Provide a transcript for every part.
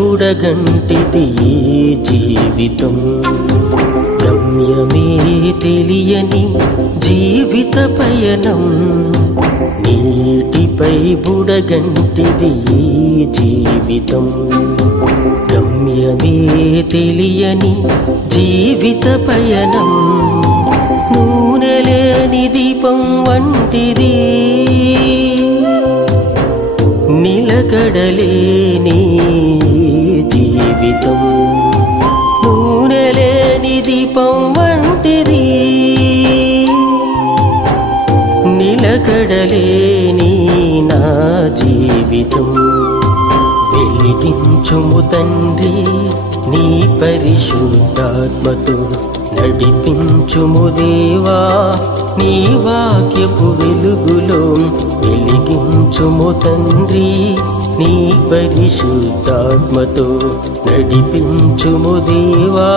బుడగంటిది ఈ జీవితం, గమ్యమే తెలియని జీవిత పయనం. నీటిపై బుడగంటిది ఈ జీవితం, గమ్యమే తెలియని జీవిత పయనం. నూనె లేని దీపం వంటిది, నిలకడలేని జీవితం. నూనె లేని దీపం వంటిది, నిలకడలేని నా జీవితం. వెలిగించుము తండ్రి నీ పరిశుద్ధాత్మతో, నడిపించుము దేవా నీ వాక్యపు వెలుగులో. వెలిగించుము తండ్రి నీ పరిశుద్ధాత్మతో, నడిపించుము దేవా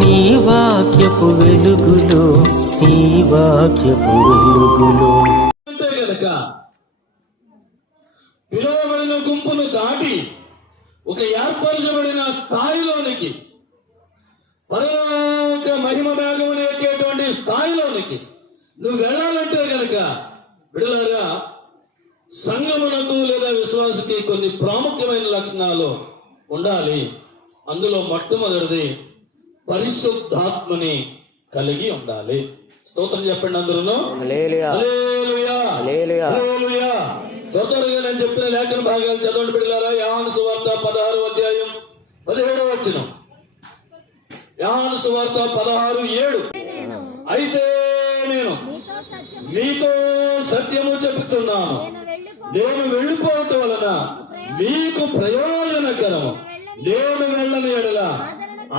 నీ వాక్యపు వెలుగులో, నీ వాక్యపు వెలుగులో. అంటే గనక పిలువబడిన గుంపును దాటి ఒక ఏర్పరచబడిన స్థాయిలోనికి, పరలోక మహిమ మేఘమును ఎక్కేటువంటి స్థాయిలోనికి నువ్వు వెళ్ళాలంటే గనక బిడ్డలారా, సంఘమునకు లేదా విశ్వాసకి కొన్ని ప్రాముఖ్యమైన లక్షణాలు ఉండాలి. అందులో మొట్టమొదటిది పరిశుద్ధాత్మని కలిగి ఉండాలి. స్తోత్రం చెప్పండి అందరూ. త్వరగా నేను చెప్పిన లేఖన భాగాలు చదవండి బిడ్డలారా. యోహాను సువార్త 16వ అధ్యాయం 17వ వచనం. యోహాను సువార్త 16:7. అయితే నేను మీతో సత్యము చెప్పుచున్నాను, నేను వెళ్ళిపోవటం వలన మీకు ప్రయోజనకరము. నేను వెళ్ళని ఎడల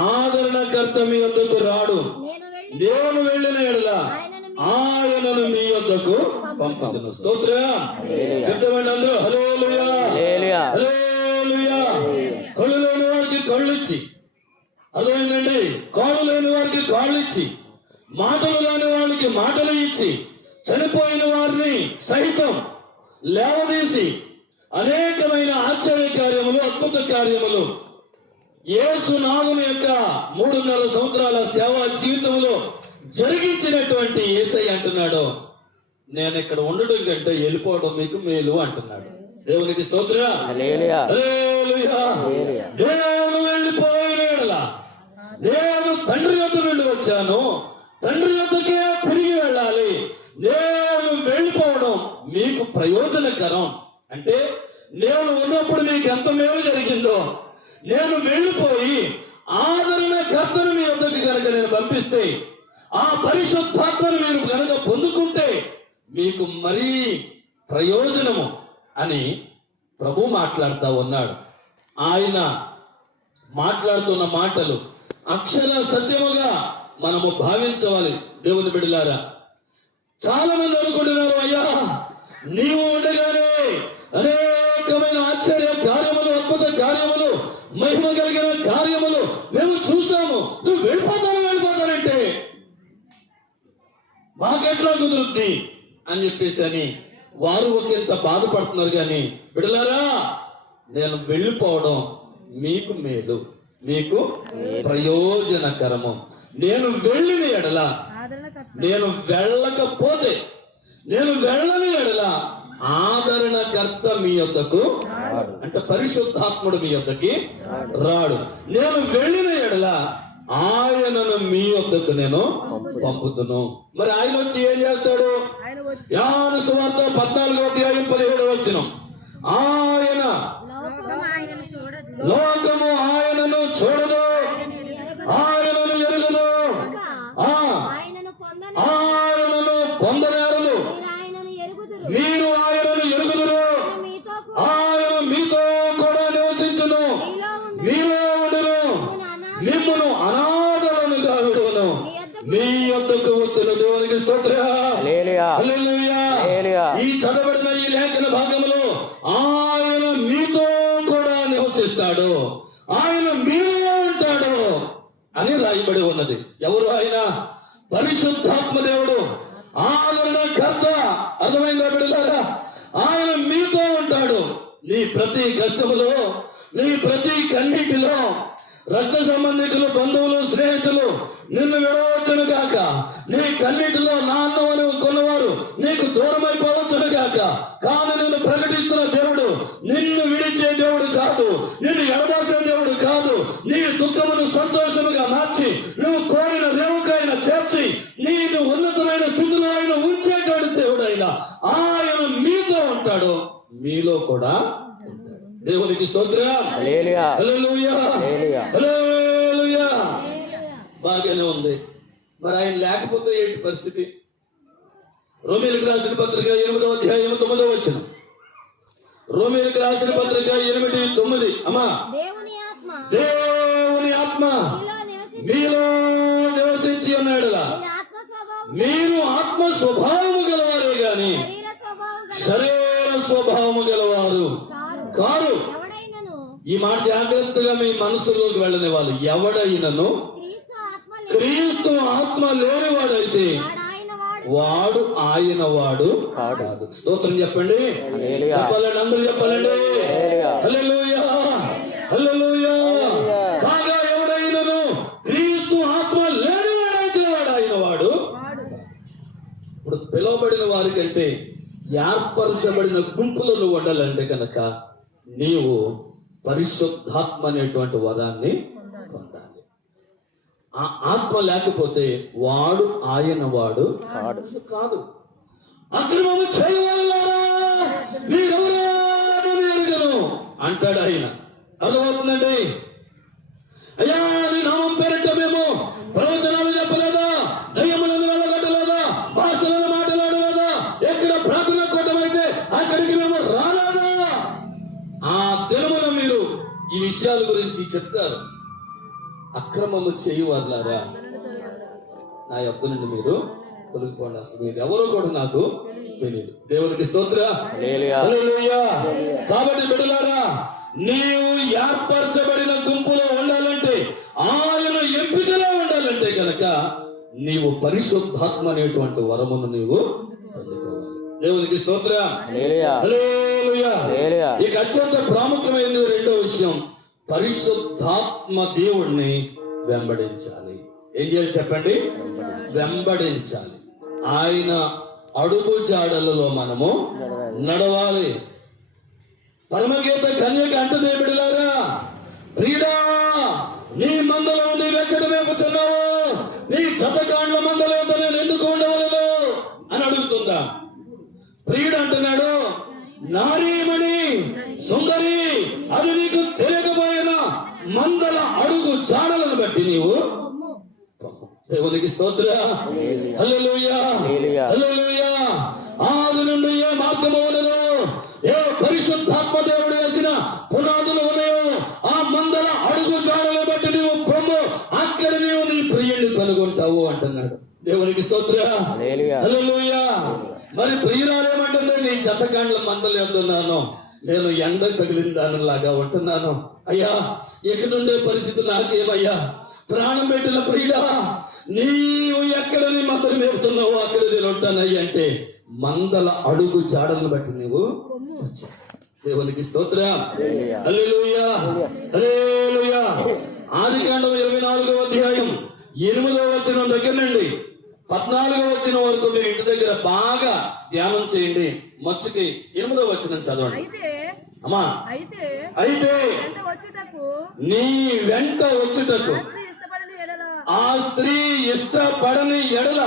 ఆదరణకర్త మీ వద్దకు రాడు. నేను వెళ్ళిన ఎడల ఆయనను మీ వద్దకు పంపుదును. స్తోత్రం చెప్తామండి అందరూ. హల్లెలూయా, హల్లెలూయా. కళ్ళు లేని వారికి కళ్ళు ఇచ్చి, అదేంటండి, కాళ్ళు లేని వారికి కాళ్ళు ఇచ్చి, మాటలు లేని వారికి మాటలు ఇచ్చి, చనిపోయిన వారిని సైతం లేవదీసి అనేకమైన ఆశ్చర్య కార్యములు, అద్భుత కార్యములు యేసు నామమున యొక్క 3.5 సంవత్సరాల సేవా జీవితంలో జరిగించినటువంటి యేసయ్య అంటున్నాడు, నేను ఇక్కడ ఉండడం కంటే వెళ్ళిపోవడం మీకు మేలు అంటున్నాడు. దేవునికి స్తోత్రం. హల్లెలూయా. నేను వెళ్ళిపోయిన, నేను తండ్రి యొద్ద నుండి వచ్చాను, తండ్రి యొద్దకే తిరిగి వెళ్ళాలి. నేను వెళ్ళిపోవడం మీకు ప్రయోజనకరం. అంటే నేను ఉన్నప్పుడు మీకు ఎంత మేలు జరిగిందో, నేను వెళ్ళిపోయి ఆదరణకర్తను మీ వద్దకు కనుక నేను పంపిస్తే, ఆ పరిశుద్ధాత్మను మీరు కనుక పొందుకుంటే మీకు మరీ ప్రయోజనము అని ప్రభు మాట్లాడుతూ ఉన్నాడు. ఆయన మాట్లాడుతున్న మాటలు అక్షర సత్యముగా మనము భావించవాలి. దేవుని బిడ్డలారా, చాలా మంది అనుకుంటున్నారు, అయ్యా నీవు ఉండగానే అనేకమైన ఆశ్చర్య కార్యములు, అద్భుత కార్యములు, మహిమ కలిగిన కార్యములు మేము చూసాము, నువ్వు వెళ్ళిపోతానంటే మాకెట్లా కుదురుద్ది అని చెప్పేసి అని వారు ఒకంత బాధపడుతున్నారు. కానీ బిడ్డలారా, నేను వెళ్ళిపోవడం మీకు మేలు, మీకు ప్రయోజనకరము. నేను వెళ్ళిన ఎడల, నేను వెళ్ళకపోతే, నేను వెళ్ళని ఎడల ఆదరణకర్త మీ యొద్దకు, అంటే పరిశుద్ధాత్ముడు మీ యొద్దకి రాడు. నేను వెళ్ళిన ఎడల ఆయనను మీ యొద్దకు నేను పంపుతును. మరి ఆయన వచ్చి ఏం చేస్తాడు? యోహాను సువార్త 14వ అధ్యాయం 17వ వచనం. ఆయన లోకము ఆయనను చూడదు, ఆయనను ఎరుగదు, ఆయనను పొందనేరదు. మీరు ఆయనను ఎరుగుదురు, ఆయన మీతో కూడా నివసించును, మీలో ఉండును, మిమ్మును అనాథలను విడువను, మీ యొద్దకు వచ్చును. దేవునికి స్తోత్రం. హల్లెలూయా. ఈ చదవబడిన ఈ లేఖన భాగంలో ఆయన మీతో కూడా నివసిస్తాడు, ఆయన మీలో ఉంటాడు అని రాయబడి ఉన్నది. ఎవరు ఆయన? పరిశుద్ధాత్మ దేవుడు, ఆదరణకర్త. అర్థమైందా బిడ్డలారా? ఆయన మీతో ఉంటాడు. నీ ప్రతి కష్టములో, నీ ప్రతి కన్నిటిలో రక్త సంబంధికులు, బంధువులు, స్నేహితులు నిన్ను విడవచ్చును గాక. నీ కన్నిటిలో నాన్నవని కొన్నవారు నీకు దూరమైపోవచ్చును గాక. కానీ నిన్ను ప్రకటిస్తున్న దేవుడు నిన్ను విడిచే దేవుడు కాదు, నిన్ను ఎడబాసే దేవుడు కాదు. నీ దుఃఖమును సంతోషముగా మార్చి నువ్వు కోరిన రేవుకైన చేర్చి నీకు ఉన్నతమైన స్థితిలో ఆయన ఉంచేటువంటి దేవుడు ఆయన. ఆయన మీతో ఉంటాడు, మీలో కూడా. దేవునికి స్తోత్రం. హల్లెలూయా, హల్లెలూయా, హల్లెలూయా. బాగానే ఉంది. మరి ఆయన లేకపోతే ఏంటి పరిస్థితి? రోమీయులకు రాసిన పత్రిక 8వ అధ్యాయం 9వ వచనం. రోమీయులకు రాసిన పత్రిక 8:9. అమ్మా, దేవుని ఆత్మ మీలో నివసించి ఉన్నాడులా మీరు ఆత్మ స్వభావము గలవారే గాని శరీర స్వభావము గలవారు కారు. ఈ మాట జాగ్రత్తగా మీ మనసులోకి వెళ్ళనివ్వాలి. ఎవడైనను క్రీస్తు ఆత్మ లేనివాడైతే వాడు ఆయన వాడు కాదు. స్తోత్రం చెప్పండి, చెప్పాలండి, అందరూ చెప్పాలండి. హల్లెలూయా, హల్లెలూయా. కాగా ఎవడైనను క్రీస్తు ఆత్మ లేనివాడైతే వాడు ఆయన వాడు. ఇప్పుడు పిలువబడిన వారికంటే ఏర్పరచబడిన గుంపులో నువ్వు ఉండాలంటే కనుక నీవు పరిశుద్ధాత్మ అనేటువంటి వరాన్ని పొందాలి. ఆ ఆత్మ లేకపోతే వాడు ఆయన వాడు కాదు. అక్రమము చేయవాళ్ళారా మీరెవరో ఎరుగను అంటాడు ఆయన. అర్థమవుతుందండి? అయ్యా, నీ నామం పేరిట మేము ప్రవచనాలు చెప్పలేదా, దయ్యములను వెళ్ళగట్టలేదా, భాషలను మాట్లాడలేదా, ఎక్కడ ప్రార్థన కూటమైతే అక్కడికి మేము రాలేదా? ఆ దినమున మీరు ఈ విషయాల గురించి చెప్తారు. అక్రమము చేయవారులారా నా యొద్ద నుండి మీరు తొలగిపోండి, అసలు మీరు ఎవరో కూడా నాకు తెలియదు. దేవునికి స్తోత్రం. హల్లెలూయా. కాబట్టి బిడ్డలారా, నీవు ఏర్పరచబడిన గుంపులో ఉండాలంటే, ఆయన ఎంపికలో ఉండాలంటే కనుక నీవు పరిశుద్ధాత్మ అనేటువంటి వరమును నీవు పొందుకోవాలి. దేవునికి స్తోత్రం. హల్లెలూయా. ఇక అత్యంత ప్రాముఖ్యమైనది రెండో విషయం, పరిశుద్ధాత్మ దేవుణ్ణి వెంబడించాలి. ఏం చేయాలి చెప్పండి? వెంబడించాలి. ఆయన అడుగు జాడలలో మనము నడవాలి. పరమగీత కన్యక అంటుంది, బిడ్డలారా, ప్రియుడా నీ మందలో నీ వెచ్చడమే కూర్చున్నావు, నీ జతకాండ్ల మందలో నేను ఎందుకు ఉండవలను అని అడుగుతుందా? ప్రియుడు అంటున్నాడు, నారీమణి సుందరి, అది నీకు తెలియకపోయినా మందల అడుగు జాడలను బట్టి నీవు. దేవునికి స్తోత్రం. హల్లెలూయా, హల్లెలూయా. ఆది నుండి ఏ మార్గము ఉన్నదో, ఏ పరిశుద్ధాత్మ దేవుడు వేసిన పునాదులు ఉన్నాయో ఆ మందల అడుగు జాడలను బట్టి నీవు పొమ్ము, అక్కడ నీవు నీ ప్రియుడిని కనుగొంటావు అంటున్నాడు. దేవునికి స్తోత్రం. హల్లెలూయా. మరి ప్రియురాలేమంటుంది, నీ జతకాండ్ల మందలు వెళ్తున్నాను, నేను ఎండ తగిలిన దానిలాగా ఉంటున్నాను. అయ్యా, ఎక్కడుండే పరిస్థితి నాకేమయ్యా, ప్రాణం పెట్టిన ప్రియుడా, నీవు ఎక్కడ నీ మందలు మేపుతున్నావు అక్కడ నేను ఉంటానయ్యి అంటే మందల అడుగు జాడలను బట్టి నీవు వచ్చా. దేవునికి స్తోత్రం. హల్లెలూయా, హల్లెలూయా. ఆదికాండం 24వ అధ్యాయం 8వ వచనం దగ్గర నుండి 14వ వచనం వరకు మీరు ఇంటి దగ్గర బాగా ధ్యానం చేయండి. మచ్చుకి 8వ వచనం చదవండి. అమ్మా, అయితే నీ వెంట వచ్చుటకు ఆ స్త్రీ ఇష్టపడని ఎడల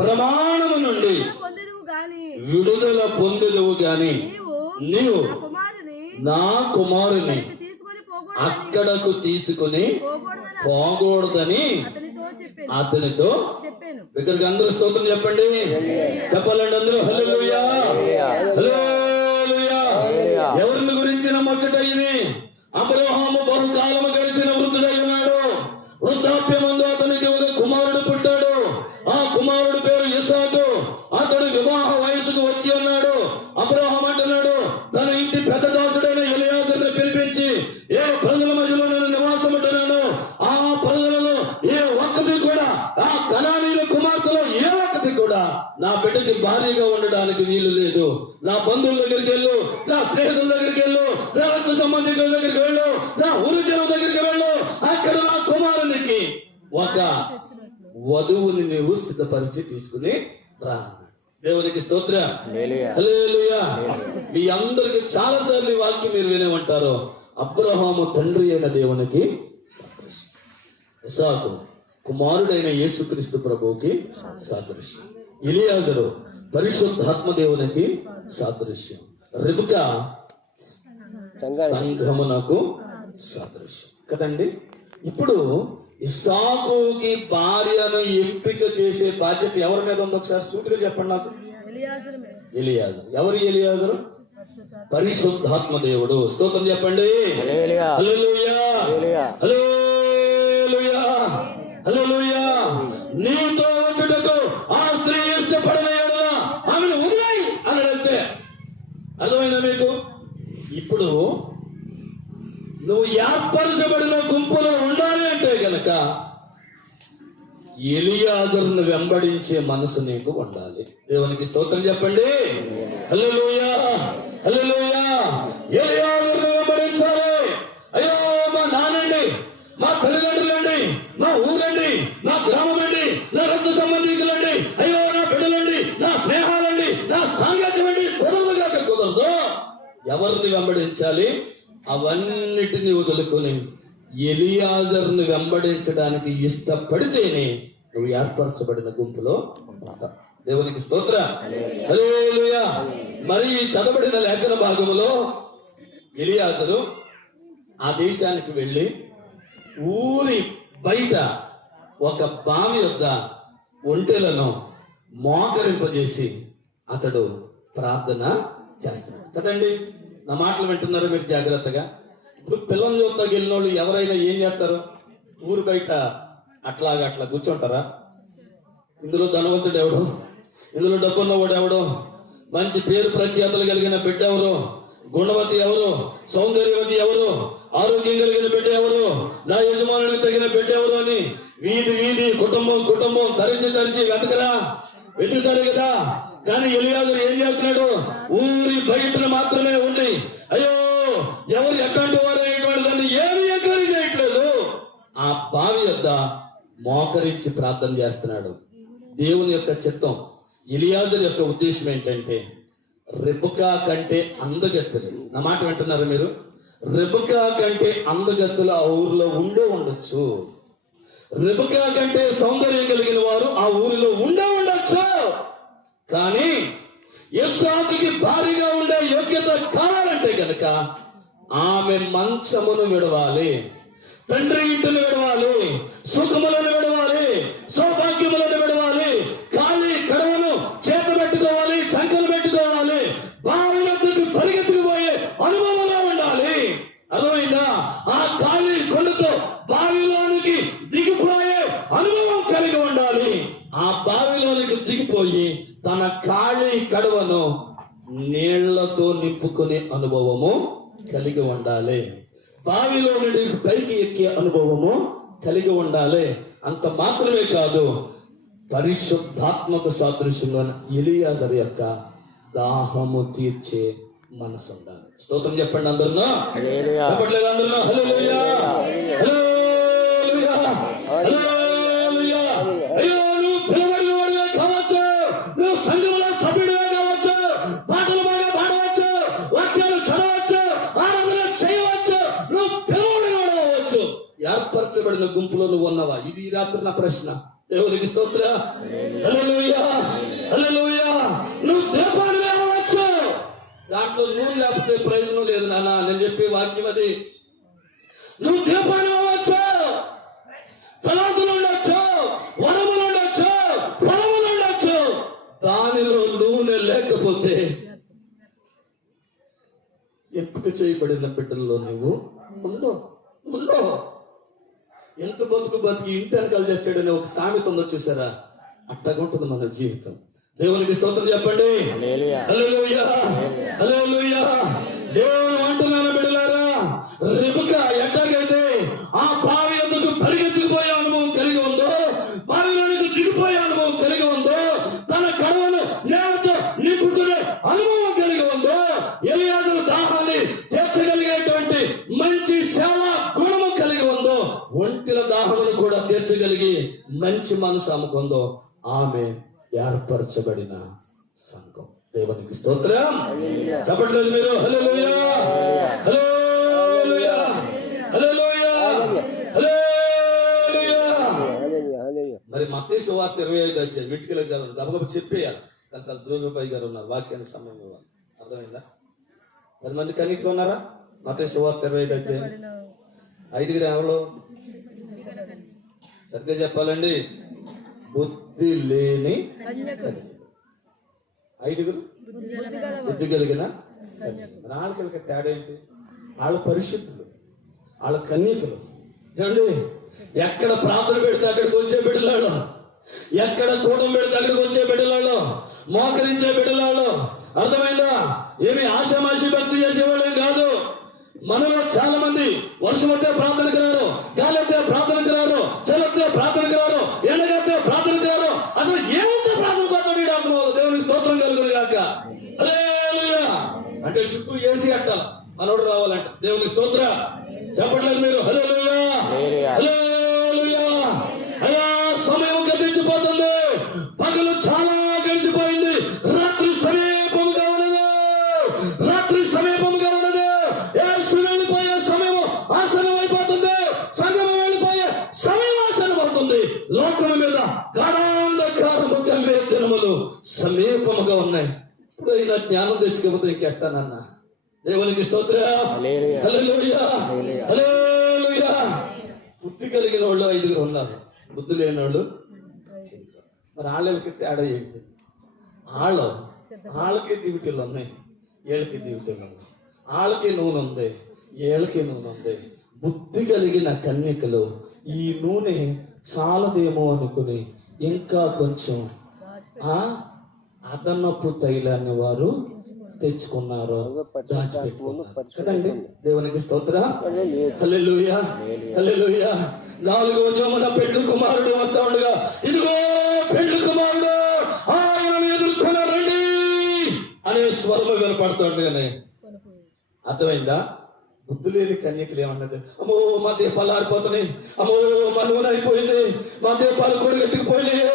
ప్రమాణము నుండి విడుదల పొందుదువు గాని నీవు నా కుమారుని అక్కడకు తీసుకుని పోకూడదని అతనితో. ఇక్కడికి అందరూ స్తోత్రం చెప్పండి, చెప్పాలండి అందరూ. హల్లెలూయా, హల్లెలూయా. ఎవరిని గురించిన ముచ్చట ఇది? అబ్రహాము బహుకాలము గడిచిన వృద్ధుడై ఉన్నాడు. వృద్ధాప్యమందు అతనికి ఒక కుమారుడు పుట్టాడు. ఆ కుమారుడు పేరు ఇస్సాకు. అతడు వివాహ వయసుకు వచ్చి ఉన్నాడు. అబ్రహాం అంటున్నాడు, తన ఇంటి పెద్ద దాసుడైన ఎలియాజరును పిలిపించి, ఏ ప్రజల మధ్యలో నేను నివాసం ఉంటున్నాను, ఆ ప్రజలలో ఏ ఒక్కటి కూడా, ఆ కనానీయుల కుమార్తెలో ఏ ఒక్కటి కూడా నా బిడ్డకి భారీగా ఉండడానికి వీలు లేదు. నా బంధువుల దగ్గరికి వెళ్ళు, నా స్నేహితుల దగ్గరికి వెళ్ళు, నా రక్త సంబంధికుల దగ్గరికి వెళ్ళు, నా ఊరి జనం దగ్గరికి వెళ్ళు, అక్కడ నా కుమారునికి ఒక వధువుని నీవు సిద్ధపరిచి తీసుకుని రా. దేవునికి స్తోత్రం. హల్లెలూయా. మీ అందరికి చాలా సార్లు ఈ వాక్యం మీరు వినే ఉంటారు. అబ్రహాము తండ్రి అయిన దేవునికి సాదృశ్యం, ఇస్సాకు కుమారుడైన యేసుక్రీస్తు ప్రభువుకి సాదృశ్యం, ఎలియాజరు పరిశుద్ధాత్మ దేవునికి సాదృశ్యం, రిబ్కా సంఘమునకు సాదృశ్యం కదండి. ఇప్పుడు ఇస్సాకుకి భార్యను ఎంపిక చేసే బాధ్యత ఎవరి మీద ఉందో ఒకసారి సూటిగా చెప్పండి నాకు. ఎలియాజరు. ఎవరు ఎలియాజరు? పరిశుద్ధాత్మ దేవుడు. స్తోత్రం చెప్పండి. హల్లెలూయా, హల్లెలూయా, హల్లెలూయా. నీతో వచ్చుటకు ఆ స్త్రీ ఇష్టపడిన యెడల ఆమెను వదిలేయ్ అన్నాడంతే. అర్థమైందా మీకు? ఇప్పుడు నువ్వు ఏర్పరచబడిన గుంపులో ఉండాలి అంటే గనక ఎలియాజరును వెంబడించే మనసు నీకు ఉండాలి. దేవునికి స్తోత్రం చెప్పండి. హల్లెలూయా, హల్లెలూయా. ఎలియాజరును వెంబడించాలి. అయ్యో మా నాన్నండి, మా తల్లిదండ్రులండి, నా ఊరండి, నా గ్రామం అండి, నా రక్త సంబంధికులండి, అయ్యో నా బిడ్డలండి, నా స్నేహాలండి, నా సాంగత్యం అండి, కుదరదుగాక కుదరదు. ఎవరిని వెంబడించాలి? అవన్నిటిని వదులుకొని ఎలియాజర్ని వెంబడించడానికి ఇష్టపడితేనే నువ్వు ఏర్పరచబడిన గుంపులో ఉంటావు. దేవునికి స్తోత్రం. హల్లెలూయా. మరి చదవబడిన లేఖన భాగములో ఎలియాజరు ఆ దేశానికి వెళ్ళి ఊరి బయట ఒక బావి వద్ద ఒంటెలను మోకరింపజేసి అతడు ప్రార్థన చేస్తున్నాడు కదండి. నా మాటలు వింటున్నారు మీరు జాగ్రత్తగా. ఇప్పుడు పిల్లల చూస్తాకి వెళ్ళిన వాళ్ళు ఎవరైనా ఏం చేస్తారు? ఊరు బయట అట్లా కూర్చుంటారా? ఇందులో ధనవంతుడు ఎవడు, ఇందులో డబ్బున్నవాడు ఎవడు, మంచి పేరు ప్రఖ్యాతలు కలిగిన బిడ్డ ఎవరు, గుణవతి ఎవరు, సౌందర్యవతి ఎవరు, ఆరోగ్యం కలిగిన బిడ్డ ఎవరు, నా యజమానునికి తగిన బిడ్డ ఎవరు అని వీధి కుటుంబం తరిచి వెతుకుతారు కదా. కానీ ఎలియాజరు ఏం చేస్తున్నాడు? ఊరి బయటను మాత్రమే ఉండి అయ్యో ఎవరు ఎక్కడి వారు అనేటువంటి దాన్ని ఏమి ఎంకరేజ్ చేయట్లేదు. ఆ బావి యొద్ద మోకరించి ప్రార్థన చేస్తున్నాడు. దేవుని యొక్క చిత్తం, ఎలియాజరు యొక్క ఉద్దేశం ఏంటంటే రెబెకా కంటే అందగత్తెలు, నా మాట వింటున్నారు మీరు? రెబెకా కంటే అందగత్తెలు ఆ ఊరిలో ఉండొచ్చు. రెబెకా కంటే సౌందర్యం కలిగిన వారు ఆ ఊరిలో ఉండొచ్చు. కానీ ఇస్సాకుకి భారీగా ఉండే యోగ్యత కావాలంటే గనక ఆమె మంచమును విడవాలి, తండ్రి ఇంటిని విడవాలి, సుఖములను విడవాలి, సౌభాగ్యములను విడవాలి, ఖాళీ కడవను చేత పెట్టుకోవాలి, చంకలు పెట్టుకోవాలి, బావిలోకి పరిగెత్తుకుపోయే అనుభవంలో ఉండాలి. అర్థమైందా? ఆ ఖాళీ కొండతో బావిలోనికి దిగిపోయే అనుభవం కలిగి ఉండాలి. ఆ బావిలోనికి దిగిపోయి తన ఖాళీ కడవను నీళ్లతో నింపుకునే అనుభవము కలిగి ఉండాలి. బావిలో నుండి పైకి ఎక్కే అనుభవము కలిగి ఉండాలి. అంత మాత్రమే కాదు, పరిశుద్ధాత్మక సాదృశ్యంలో ఎలియాజరు యొక్క దాహము తీర్చే మనసు ఉండాలి. స్తోత్రం చెప్పండి అందరూ. హల్లెలూయా, హల్లెలూయా, హల్లెలూయా. అయ్యో నువ్వు పిలవడిన వాడిగా కావచ్చు, నువ్వు సంఘంలో సభ్యుడిగా కావచ్చు, పాటలు బాగా పాడవచ్చు, వాక్యాలు చదవచ్చు, ఆరాధన చేయవచ్చు, నువ్వు పిలవడిన వాడు అవ్వచ్చు. ఏర్పరచబడిన గుంపులో నువ్వు ఉన్నావా? ఇది ఈ రాత్రి నా ప్రశ్న. దేవునికి స్తోత్రం. హల్లెలూయా, హల్లెలూయా. నువ్వు దీపాన్ని అవ్వచ్చు, దాంట్లో నూనె లేకపోతే ప్రయోజనం లేదు నాన్న. నేను చెప్పే వాక్యం అది. నువ్వు దీపాన్ని అవ్వచ్చు, తలాంతులు ఉండొచ్చు, వరములు ఉండొచ్చు, పొలములు ఉండొచ్చు, దానిలో నూనె లేకపోతే ఎంపిక చేయబడిన బిడ్డల్లో నువ్వు ఉందో. ఎంత బతికి ఇంటి వెనకాల తెచ్చాడని ఒక సామెత ఉందో చూసారా? అట్టగుంటుంది మన జీవితం. దేవునికి స్తోత్రం చెప్పండి. హల్లెలూయా, హల్లెలూయా. దేవుడు అంటున్నాను బిడ్డలారా, రెబెకా ఎట్లాగైతే ఆ బావి ఎందుకు పరిగెత్తుకుపోయే అనుభవం కలిగి ఉందో, బావిలోనికి దిగిపోయే అనుభవం కలిగి ఉందో, తన కడవను నేల ఒంటిల దాహమును కూడా తీర్చగలిగి మంచి మనసు అమ్ముకుందో ఆమె ఏర్పరచబడిన సంఘం. దేవునికి స్తోత్రం. చెప్పట్లేదు మీరు? హల్లెలూయా, హల్లెలూయా, హల్లెలూయా, హల్లెలూయా. మరి మత్తయి సువార్త 25 అధ్యాయం మిట్కిలో చదవండి. గబగబా చెప్పేయాలి. కనుక ద్రోజుపై గారు ఉన్నారు, వాక్యానికి సమయం ఇవ్వాలి. అర్థమైందా? 10 మంది కనీకులు ఉన్నారా? మత్తయి సువార్త 25 అధ్యాయం. 5 ఎవరు? సరిగ్గా చెప్పాలండి. బుద్ధి లేని 5 బుద్ధి కలిగిన. వాళ్ళకి తేడా ఏంటి? వాళ్ళ పరిశుద్ధులు, వాళ్ళ కన్యకులు. ఏమండి, ఎక్కడ ప్రార్థన పెడితే అక్కడికి వచ్చే బిడ్డలాళ్ళు, ఎక్కడ కూటం పెడితే అక్కడికి వచ్చే బిడ్డలాళ్ళు, మోకరించే బిడ్డలాళ్ళు. అర్థమైందా? ఏమి ఆశామాషి భక్తి చేసేవాళ్ళేం కాదు. మనలో చాలా మంది వర్షం వస్తే ప్రార్థనకు రారు, గాలి వస్తే ప్రార్థనకు రారు, చలిస్తే ప్రార్థనకు రారు, ఎండగస్తే ప్రార్థనకు రారు. అసలు ఏముంటే ప్రార్థన కోరుతాడు. దేవునికి స్తోత్రం కలుగును గాక. హల్లెలూయా అంటే చుట్టూ ఏసీ అట్టాల మనోడు రావాలంట. దేవునికి స్తోత్రం. చెప్పట్లేదు మీరు? హల్లెలూయా, హల్లెలూయా. అయ్యా, సమయం గతించిపోతుంది. పగలు చాలా గడిచిపోయింది. రాత్రి సమీపముగా ఉన్నది. రాత్రి సమీపముగా ఉన్నది. వెళ్ళిపోయే సమయం ఆసనం అయిపోతుంది. సంగమం వెళ్ళిపోయే సమయం ఆసనం అవుతుంది. లోకం మీద గాఢాంధకారము కమ్మే దినములు సమీపముగా ఉన్నాయి. ఇప్పుడైనా జ్ఞానం తెచ్చుకోకపోతే ఇంకెట్టానన్నా. దేవునికి స్తోత్రం. హల్లెలూయా, హల్లెలూయా. బుద్ధి కలిగిన వాళ్ళు 5 ఉన్నారు, బుద్ధి లేని వాళ్ళు. మరి వాళ్ళకి తేడా ఏంటి? వాళ్ళకి దివిటీలు ఉన్నాయి, ఏళ్ళకి దివిటీలు ఉన్నాయి. వాళ్ళకి నూనె ఉంది, ఏళ్ళకి నూనె ఉంది. బుద్ధి కలిగిన కన్యకలు ఈ నూనె చాలదేమో అనుకుని ఇంకా కొంచెం అదనపు తైలాన్ని వారు తెచ్చుకున్నారు, దాచిపెట్టుకున్నారు కదండి. దేవునికి స్తోత్రం. హల్లెలూయా, హల్లెలూయా. 4వ జమున పెళ్లి కుమారుడు వస్తా ఉండగా, ఇదిగో పెళ్లి కుమారుడు, ఆయనను ఎదుర్కొన రండి అనే స్వరము వినపడుతుండగానే అర్థమైందా? బుద్ధి లేని కన్యకలు ఏమన్నది? అమ్మో, మా దీపాలు ఆరిపోతున్నాయి, అమ్మో మా నూనె అయిపోయింది, మా దీపాలు కూడా ఎత్తుకుపోయినాయి,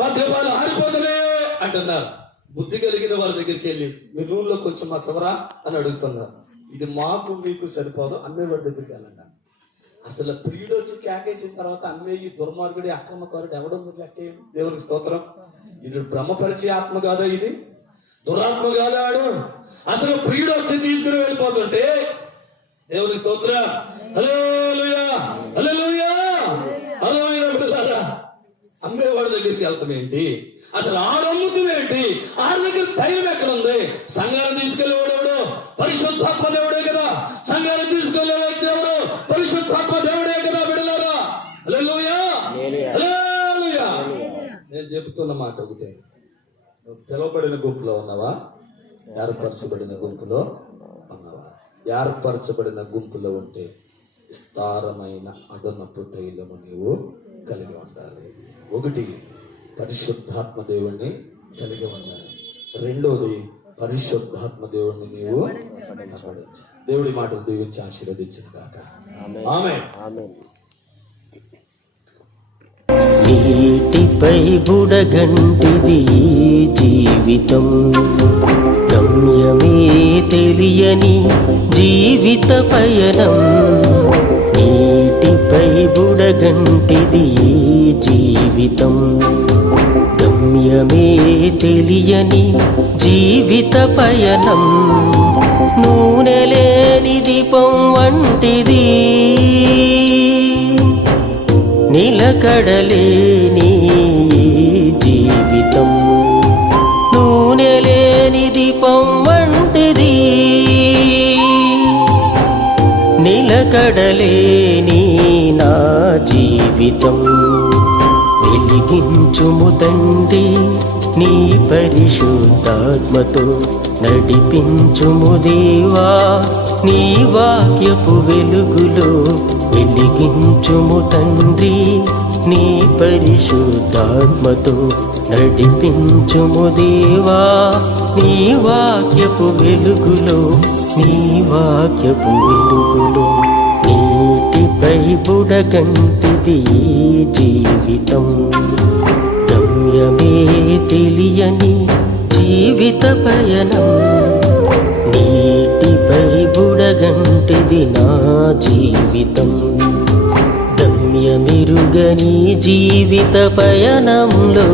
మా దీపాలు ఆరిపోతున్నాయి అంటున్నారు. బుద్ధి కలిగిన వారి దగ్గరికి వెళ్ళి, మీ రూమ్ లో కొంచెం మాకు ఎవరా అని అడుగుతున్నారు. ఇది మాకు మీకు సరిపోదు, అమ్మే వాడి దగ్గరికి వెళ్ళండి. అసలు ప్రియుడు వచ్చి కేకేసిన తర్వాత అమ్మే ఈ దుర్మార్గుడి అక్రమకారుడు ఎవడో మీరు లెక్కే. దేవునికి స్తోత్రం. ఇది బ్రహ్మపరిచే ఆత్మ కాదా? ఇది దురాత్మ కాదా? ఆడు అసలు ప్రియుడు వచ్చి తీసుకుని వెళ్ళిపోతుంటే దేవునికి స్తోత్రం. హల్లెలూయా, హల్లెలూయా. అర్థమైన బిడ్డలారా, అమ్మేవాడి దగ్గరికి వెళ్తాం ఏంటి? అసలు ఆడమ్ముతుంది ఏంటి? ఆడ దగ్గర ధైర్యం ఎక్కడ ఉంది? సంఘాన్ని తీసుకెళ్లేవాడు పరిశుద్ధాత్మ దేవుడే కదా. సంఘాన్ని తీసుకెళ్లే వ్యక్తి ఎవరు? పరిశుద్ధాత్మ దేవుడే కదా బిడ్డలారా. హల్లెలూయా, హల్లెలూయా. నేను చెబుతున్న మాట ఒకటే, నువ్వు పిలువబడిన గుంపులో ఉన్నావా? ఏర్పరచబడిన గుంపులో ఉన్నావా? ఏర్పరచబడిన గుంపులో ఉంటే విస్తారమైన అదనపు తైలము నీవు కలిగి ఉండాలి. 1 పరిశుద్ధాత్మ దేవుణ్ణి కలిగి ఉండాలి. 2వది పరిశుద్ధాత్మ దేవుణ్ణి నీవు దేవుడి మాటలు దీవించి ఆశీర్వదించిన గాక. ఆమేన్. నీటిపై బుడగంటిది జీవితం, గమ్యమే తెలియని జీవిత పయనం. నీటిపై బుడగంటిది జీవితం, గమ్యమే తెలియని జీవిత పయనం. నూనె లేని దీపం వంటిది, నిలకడలేని జీవితం. నూనె లేని దీపం వంటిది, నిలకడలేని నా జీవితం. వెలిగించుము తండ్రి నీ పరిశుద్ధాత్మతో, నడిపించుము దేవా నీ వాక్యపు వెలుగులో. వెలిగించుము తండ్రి నీ పరిశుద్ధాత్మతో, నడిపించుము దేవా నీ వాక్యపు వెలుగులో. నీ వాక్యపు వెలుగులో నీటిపై నీటిపై బుడగంటిది ఈ జీవితం, గమ్యమే తెలియని జీవిత పయనం. నీటిపై బుడగంటిది నా జీవితం, గమ్యమెరుగని జీవిత పయనంలో